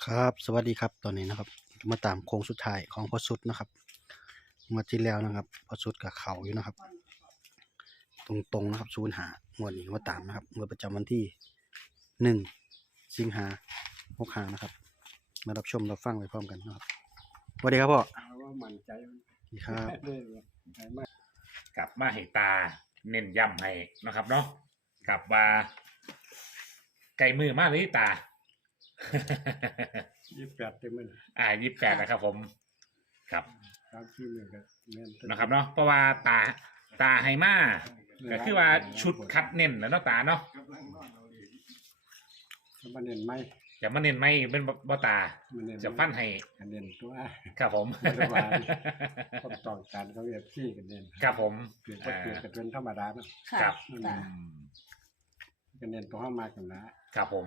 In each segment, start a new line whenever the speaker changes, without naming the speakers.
ครับสวัสดีครับตอนนี้นะครับมาตามโค้งสุดท้ายของพ่อสุดนะครับงวดที่แล้วนะครับพ่อสุดกับเขาอยู่นะครับตรงๆนะครับ05งวดนี้มาตามนะครับงวดประจำวันที่1 สิงหา 65นะครับมารับชมรับฟังไปพร้อมกันนะครับสวัสดีครับพ่อ
ว่ามั่นใจ
สวัสดีครับ
ได้มาก
กลับมาให้ตาเน้นย้ำให้นะครับเนาะกลับว่าไก่มือมากเลยตา
28เต็มเลย
28นะครับผมครับ
3 4มื้อก็แม่น
นะครับเนาะเพราะว่าตาให้มาก็คือว่าชุดคัดเน้นแล้วเนาะตาเนาะ
มาเน้นไหม
จะมาเน้นไม่เป็นบ่ตาจะฟันให้
เน้นตัว
ครับผม
คนต้องการเขาFCกันเน้น
ครับผม
เปลี่ยนก็เป็นธรรมดาเนาะ
ครับ
ก็เน้นตัวเฮามากันนะครับ
ผม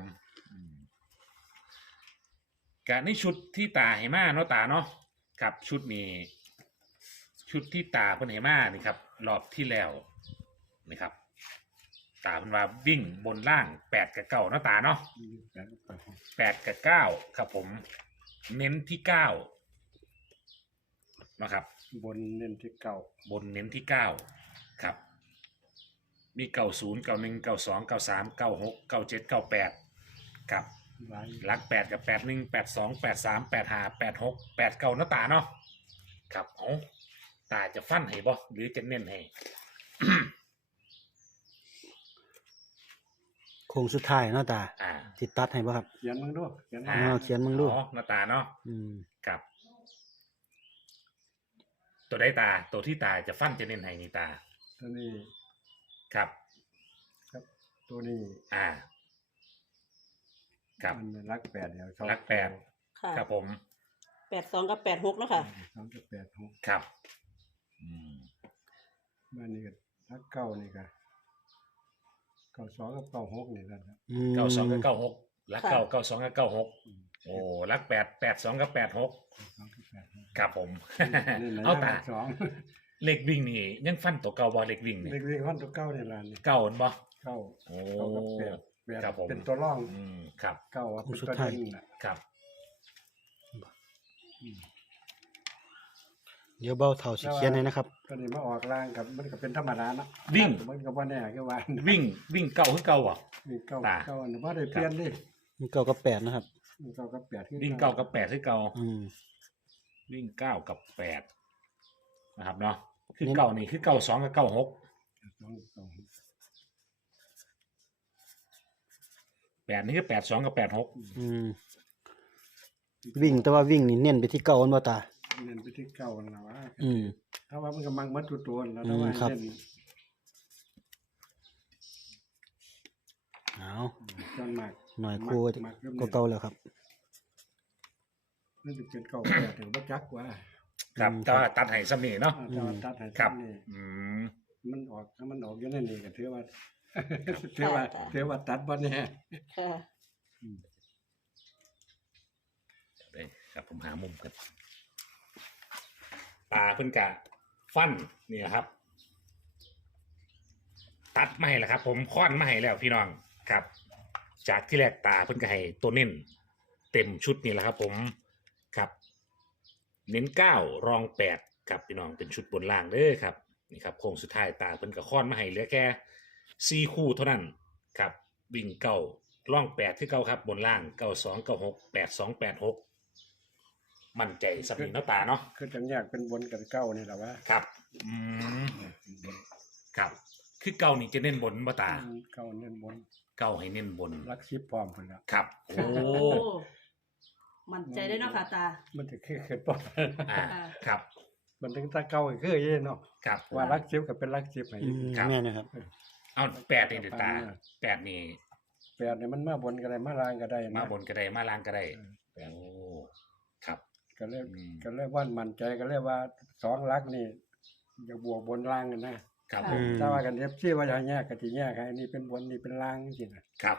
การในชุดที่ตาให้มาเนาะตาเนาะกับชุดนี้ชุดที่ตาเพิ่นให้มานี่ครับรอบที่แล้วนี่ครับตาเพิ่นว่าวิ่งบนล่าง8กับ9เนาะตาเนาะ8กับ9ครับผมเน้นที่9นะครับ
บนเน้นที่9
บนเน้นที่9ครับมี90 91 92 93 96 97 98ครับหลัก8กับ81 82 83 85 86 89เนาะตาเนาะครับเอาตาจะฟันให้บ่หรือจะเน้นให้
โค้งสุดท้ายเนาะตาติดตัดให้บ่ครับ
เขียนมึงดู
เขียนมึงดู
อ๋อเนาะตาเนาะครับตัวใดตาตัวที่ตาจะฟันจะเน้นให้นี่ตา
ตัวนี้
ครับ
ตัวนี้
ครับ
มันรัก8เดี๋ยว
รัก8ครับผม
82กับ86เนาะค่ะ
2กับ86
ครับ
บ้านนี้ก็รัก9นี่ก็92กับ96นี่นั่นครับ
92กับ96รัก9 92กับ96โอ้รัก8 82กับ86ครับผมเอาตาเลขวิ่งนี่ยังฟันตัวเก่าบ่เลขวิ่งนี่
เลขวิ่งฟันตัวเก่านี่ล่ะนี่
เก่าบ่
เก่า
โอ้
ครับผมเป็นตัวร่อง
ครับ
เก่าเป็นตัวเด่น
ครับ
เดี๋ยวเบาเท่าสิเขียนให้นะครับ
ตอนนี้มาออกล่างกับมันก็เป็นธรรมดาเนาะ
วิ่ง
มันก็บ่แน่คือว่า
วิ่งเก่าคือเก่าอ่ะ
วิ่งเก่าน่ะบ่ได้เปลี่ยนดิ
วิ่ง9กับ8นะครับ
วิ่ง9กับ8คือ
วิ่ง9กับ8คือเก่าวิ่ง9กับ8นะครับเนาะคือเก่านี่คือ92กับ96 8นี่คือ82กับ86
วิ่งแต่ว่าวิ่งนี่เน้นไปที่เก่าอันบ่ตา
เน้นไปที่เก่าแล้วว่าถ้าว่ามันก็มักมัดตัวแล้วถ้าว่าเน้น
เอา
จนมาก
หน่อยครูก็เก่าแล้วครับ
นี่จะเป็นเก่าแต่ถึงบ่จักว่า
ครับแต่ว่าตัดให้ซ้ำนี่เนาะ
ตัดให้
ครับ
มันออกถ้ามันออกอยู่นั่นนี่ก็ถือว่าตัดบ่แน่
ครับผมหามุมกันตาเพิ่นกะฟันนี่ครับตัดมาให้แล้วครับผมค้อนมาให้แล้วพี่น้องครับจากที่แรกตาเพิ่นก็ให้ตัวเน้นเต็มชุดนี่แหละครับผมครับเน้น9รอง8ครับพี่น้องเป็นชุดบนล่างเด้อครับนี่ครับโค้งสุดท้ายตาเพิ่นก็ค้อนมาให้เหลือแค่4คู่เท่านั้นครับวิ่งเก่าร่อง8ที่เก่าครับบนล่าง92 96 82 86มั่นใจสักนิดเนาะตาเนาะ
คือจังอยากเป็นบนกับเก้านี่แหละว่า
ครับครับคือเก้านี่จะเน้นบนบ่ตา
เก้าเน้นบน
เก้าให้เน้นบน
รักชิปพร้อมพุ่นละ
ครับโอ้
มั่นใจได้เนาะค่ะตา
มันจะคือพร้อม
ครับ
มันถึงตาเก้าคือเย่เนาะ
ครับ
ว่ารักชิปกับเป็นรักชิปให้
แม่นะครับ
เอา8นี่ตา8นี่
มันมาบนก็ได้มาล่างก็ได้
มาบนก็ได้มาล่างก็ได้โอ้ครับ
ก็เลยว่ามั่นใจก็เลยว่า2ลักนี่จะบวกบนล่างกันนะครับถ้าว่ากันFCว่าจะแยกก็สิแยกให้นี่เป็นบนนี่เป็นล่างจังซี่
นะครับ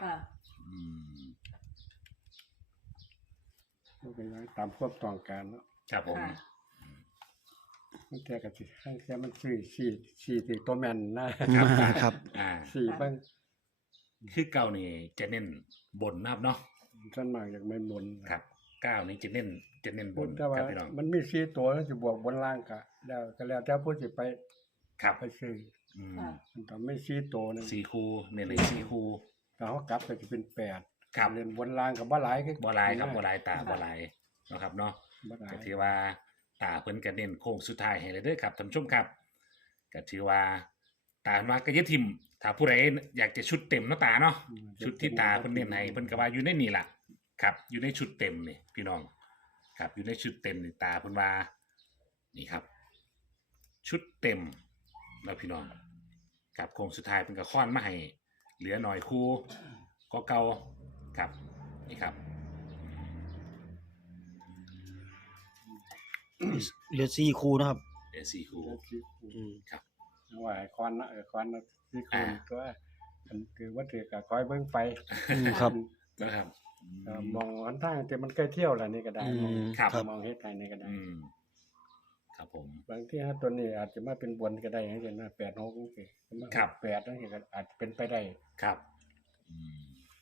มันเป็นตามความต้องการเนาะ
ครับผม
มันแท้ก็สิให้แค่มัน4ที่ตัวแม่นนะครับ4เบิ่ง
คือเก่านี่จะเน้นบนนะครับเนาะ
ส่วนมากอยากไม่บน
ครับ 9นี้จะเน้นบน
แต่ว่า
ครับพี่น้อง
มันมี4ตัวแล้วสิบวกบนล่างก็แล้วแต่ผู้สิไป
ครับ
ไปซื้อ
อืม
ค่ะ
มันต้องไม่4ตัวนึง
4คู่เน้นเลย4คู่
ถ้าเฮากลับก็จะเป็น8
ครับ
เล่นบนล่างก็บ่หลายคือ
บ่หลายครับบ่หลายตาบ่หลายเนาะครับเนาะ
บ่หลาย
ก็ถือว่าตาเพิ่นก็เน้นโค้งสุดท้ายให้เลยเด้อครับท่านผู้ชมครับก็ถือว่าตาเพิ่นว่าก็อย่าทิ่มถ้าผู้ใดอยากจะชุดเต็มเนาะตาเนาะชุดที่ตาเพิ่นเน้นให้เพิ่นก็ว่าอยู่ในนี่ล่ะครับ อยู่ในชุดเต็มนี่พี่น้อง ครับอยู่ในชุดเต็มนี่ตาเพิ่นว่านี่ครับ ชุดเต็มแล้วพี่น้องครับโค้งสุดท้ายเพิ่นก็ค้อนมาให้เหลือหน่อยคู่ก็เก่าครับนี่ครับ
เหลือ4คู่นะครับ
เดี๋ยว4คู่
อืม
ว่าไอ้ควันนะควันนะที่คุ
อ่า
ณตัวมันคือว่าถือกับคอยเบิ่งไป
อืมครับ
นะครับ
มองหันทางแต่มันใกล้เที่ยวแล้วนี่ก็ได้
อืม
ครับ
มองเฮ็ดไทยนี่ก็ได้
อืมครับผม
บางที่ฮะตัวนี้อาจจะมาเป็นบนก็ได้อย่างเช่นนะ8 6จังซี่มา
ครับ
8จังซี่ก็อาจจะเป็นไปได้
ครับอืม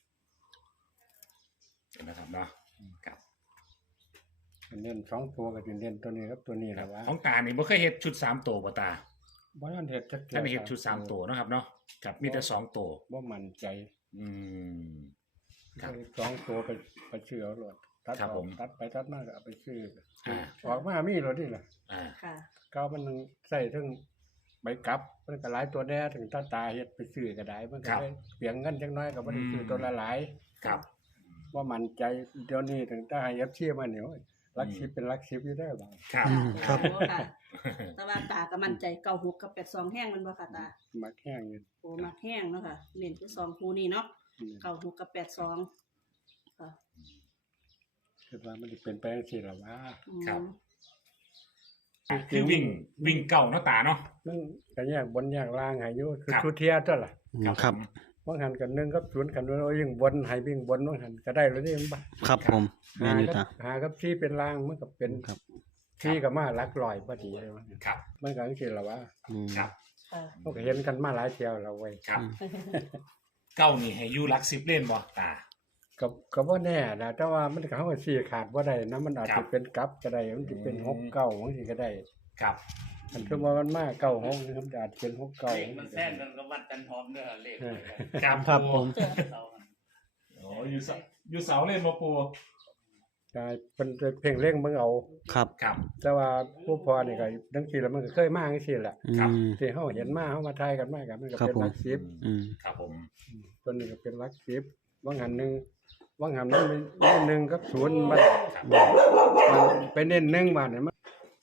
เห็นนะครับเนาะครับ
อันเน้น2ตัวก็สิเน้นตัวนี้ครับตัวนี้แหละว่า
ของตานี่บ่เคยเฮ็ดชุด3ตัวบ่ตา
บ่ทันเฮ็ดจัก
ท่านเฮ็ดชุด3ตัวเนาะครับเนาะครับมีแต่2ตัว
บ่มั่นใจ
อืมครับ
2ตัวไปซื้อเอาโลดตัด
ครับ
อ
ผ
อก
ม
ตัดไปตัดมาก็เอาไปซื้อ
อ่า
ออกมามีโลดนี่ล่ะ
อ่า
ค่ะ
เก้ามันนึงใส่ถึงใบกลับมันก็หลายตัวแน่ถึงตาเฮ็ดไปซื้อก็ได้มันก็ได้เปลียงเงินจังน้อยก็บ่ได้ซื้อตัวละหลาย
ครับ
ว่ามั่นใจเดี๋ยวนี้ถึงตาให้ FC มาเนี่ยโอ้ยหลัก10เป็นหลัก10อยู่ได้อบ่า
ครับ
อืมครับ
โอ้ค่ะ แต่ว่าตาก็มั่นใจ96กับ82แห้งมันบ่ค่ะตา
มักแห้งอยู่
โอ้มักแห้งเนาะค่ะเน้นคือ2คู่นี้เนาะ96กับ82ค่ะ
คิดว่ามันสิเป็นไปจังซี่ล่ะว่า
อืม
ครับ คือวิ่งเก่าเนาะตาเนาะ
มันก็แยกบนแยกล่างให้อยู่คือ
ครับ
ชุดเทียตัวล่ะ
อืมครับ
ว่างหันกัน1กับ0กันว่ายิ่งบนให้วิ่งบนว่างหันก็ได้แล้วนี่มันบ่
ครับผมแม่นอยู่ตา
หากับ4เป็นล่างมันก็เป็น
ครับ
4ก็มาหลักร้อยพอดีเลยว่า
ครับ
มันก็จังซี่ล่ะว่า
อืม
ครับ
ค่ะ
มันก็เห็นกันมาหลายเที่ยวแล้วเว้ย
ครับเก้านี่ให้อยู่หลัก10เล่นบ่ตา
ก็บ่แน่นะแต่ว่ามันก็เฮาก็สิขาดบ่ได้นะมันอาจ
ครั
สิ
บ
เป็นกลับก็ได้มันสิเป็น
อืม
6 9จังซี่ก็ได้
ครับ
มันคือว่ามันมา9 6นะครับอาจจะเป็น6 9
เลขมันแท่นกันก็วัดกันพร้อมเด้อเลข
ครับ
ครับผม
เสาร์
โอ้อยู่เสาเล่นบ่ปู
ได้เพิ่นเพ่งเล็งเบิ่งเอา
ครับ
ครับ
แต่ว่าผู้พอนี่ก็จังซี่แล้วมันก็เคยมาจังซี่แหละ
อื
ครับ
ม
ที่เฮาเห็นมาเฮามาทายกันมากันมันก็
ครับ
เป็น
ผม
หลักสิบ
อืม
ครับผม
ตัวนี้ก็เป็นหลักสิบว่างหันหนึงว่างหันมันมี1กับ0มัน
ครับ
มันไปเน้น1บาทนี่มัน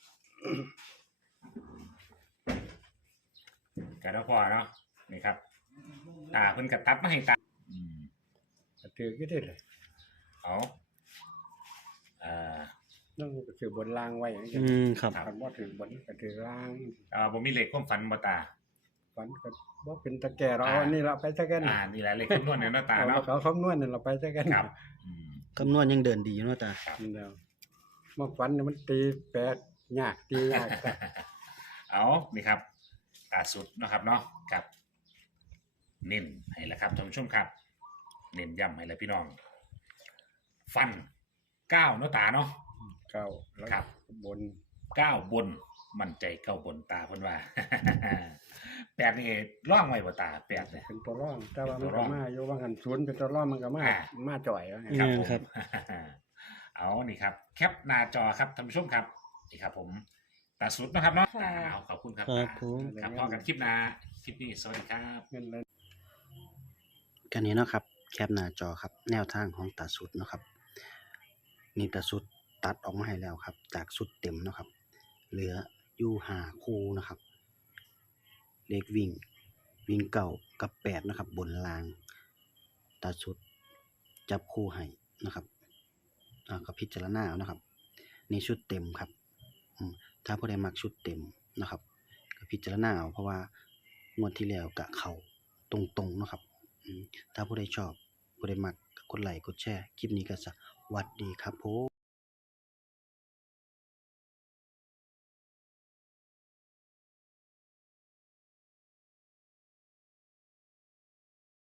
กันแล้วพอเนาะนี่ครับตาเพิ่นก็ตัดมาให้ตาอืม
ก็ถือกี่ได้เลย
เอาอ่า
นั่นก็ถือบนล่างไว้อย่างเงี้
อื
ย
มครับ
คันบ่ถือบนก็ถือล่าง
บ่มีเลขความฝันบ่ตา
ฝันก็บ่เป็นตะแก่เราเอาอันนี้ละไปซะกัน
นี่แหละเลขคำนวณเนี่ยเนาะตา
เอา
เนาะ
เขาคำนวณนี่เราไปซะกัน
ครับอืม
คำนวณยังเดินดีอยู่เนาะตา
เดี๋ยวมาฝันเนี่ยมันตีแปดยากตียากครับ
เอานี่ครับตาสุดเนาะครับเนาะครับเน้นให้แล้วครับท่านผู้ชมครับ เน้นย้ำให้แล้วพี่น้อง ฟัน9เนาะตาเนาะ
เก้าแล้ว
ครับ
บน
9บนมั่นใจ9บนตาเพิ่นว่า 8นี่ร่องไว้บ่ตา8เนี่ย
เป็นตัวร่อง แต่ว่า
เป็
มัน น
ตัวร่
ก็
อง
มาอยู่ว่างันศูนย์เป็นตัวร่องมันก็มา
อ่า
มาจ่อยว่าไง
อืม
ผม
ครับ
เอานี่ครับ แคปหน้าจอครับท่านผู้ชมครับนี่ครับผมตาสุดนะครับเนาะ
ค่ะ
เอาขอบคุณครับ
ครับ
ตา
ผม
ครับพอกันคลิปหน้าคลิปนี้สวัสดีครับ
เงินเลย
กันนี้เนาะครับ แคปหน้าจอครับ แนวทางของตาสุดเนาะครับนี่ตาสุดตัดออกมาให้แล้วครับ จากสุดเต็มเนาะครับ เหลืออยู่5คู่นะครับ เลขวิ่งเก่ากับ8นะครับ บนรางตาสุดจับคู่ให้นะครับก็พิจารณาเอานะครับนี่ชุดเต็มครับถ้าผู้ใดมักชุดเต็มนะครับก็พิจารณาเอาเพราะว่างวดที่แล้วกะเข้าตรงๆเนาะครับถ้าผู้ใดชอบผู้ใดมักก็กดไลค์กดแชร์คลิปนี้ก็สวัสดีครับผม